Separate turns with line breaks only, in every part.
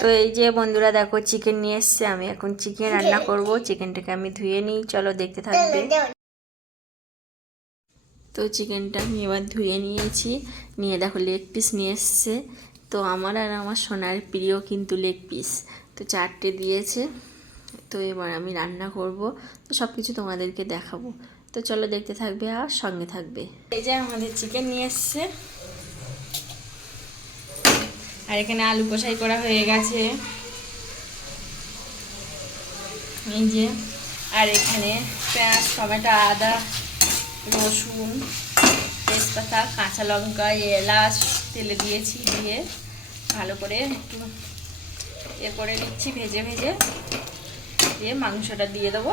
তো এই যে বন্ধুরা দেখো চিকেন নিয়ে এসছে, আমি এখন চিকেন রান্না করব। চিকেনটাকে আমি ধুয়ে নিই, চলো দেখতে থাকবে। তো চিকেনটা আমি এবার ধুয়ে নিয়েছি। নিয়ে দেখো লেগ পিস নিয়ে এসছে। তো আমার আর আমার সোনার প্রিয় কিন্তু লেগ পিস তো চারটে দিয়েছে। তো এবার আমি রান্না করব। তো সব কিছু তোমাদেরকে দেখাবো। তো চলো দেখতে থাকবে আর সঙ্গে থাকবে। এই যে আমাদের চিকেন নিয়ে এসছে। আর এখানে আলু কষাই করা হয়ে গেছে। এই যে, আর এখানে পেঁয়াজ, টমেটো, আদা, রসুন, তেজপাতা, কাঁচা লঙ্কা, এলাচ তেলে দিয়েছি দিয়ে ভালো করে একটু এ করে নিচ্ছি, ভেজে ভেজে। দিয়ে মাংসটা দিয়ে দেবো।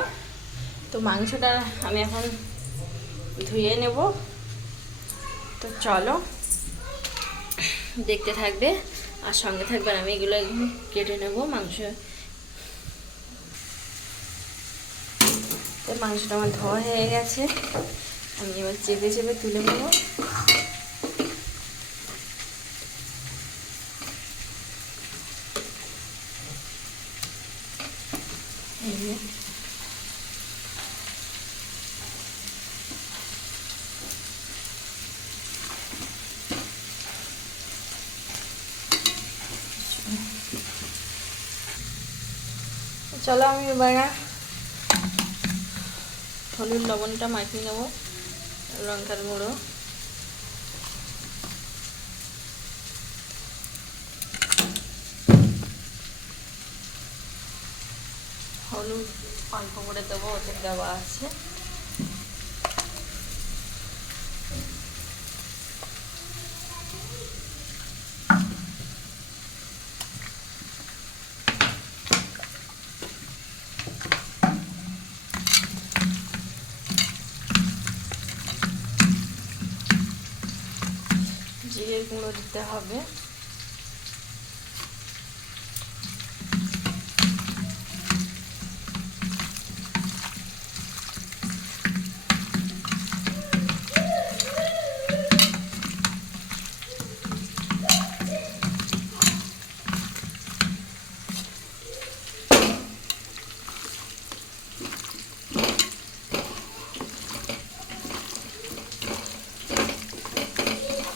তো মাংসটা আমি এখন ধুয়ে নেব। তো চলো, দেখতে থাকবে। আর সঙ্গে থাকবেন, আমি এগুলো কেটে নেব মাংস। তো মাংসটা আমার ধোয়া হয়ে গেছে। আমি এবার চেপে চেপে তুলে নেব। চলো আমি এবার হলুদ লবণটা মাখিয়ে নেব, লঙ্কার গুঁড়ো। হলুদ অল্প করে দেবো ওদের দেওয়া আছে। জিরের গুঁড়ো দিতে হবে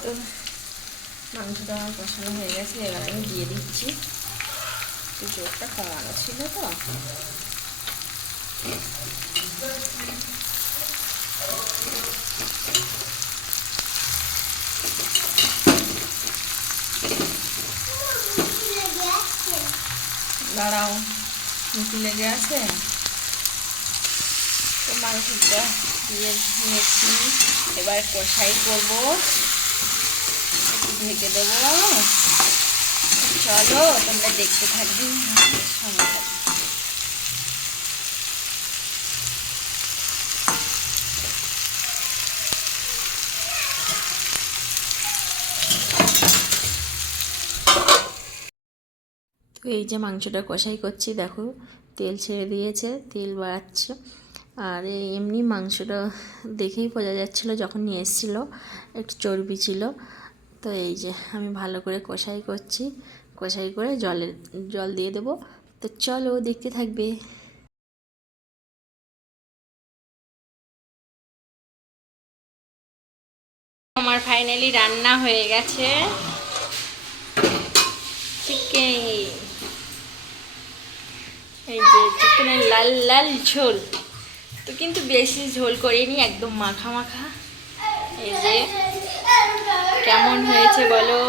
তো মাংসটা আমার কষানো হয়ে গেছে, এবার আমি দিয়ে দিচ্ছি। একটু জোরটা কমানো ছিল তো। দাঁড়াও মুখি লেগে আছে। তো মাংসটা দিয়ে নিয়েছি। এবার কষাই করব। ঢেকে দেবো। চলো, তোমরা দেখতে থাকবে। তো এই যে মাংসটা কষাই করছি, দেখো, তেল ছেড়ে দিয়েছে, তেল বাড়াচ্ছে। আর এমনি মাংসটা দেখেই বোঝা যাচ্ছিল যখন নিয়ে এসেছিল, একটু চর্বি ছিল। তো এই যে আমি ভালো করে কষাই করছি। কষাই করে জলের, জল দিয়ে দেবো। তো চলো দেখতে থাকবে। আমার ফাইনালি রান্না হয়ে গেছে। এই যে লাল লাল ঝোল। তো কিন্তু বেশি ঝোল করিনি, একদম মাখা মাখা। এই যে কেমন হয়েছে বলো?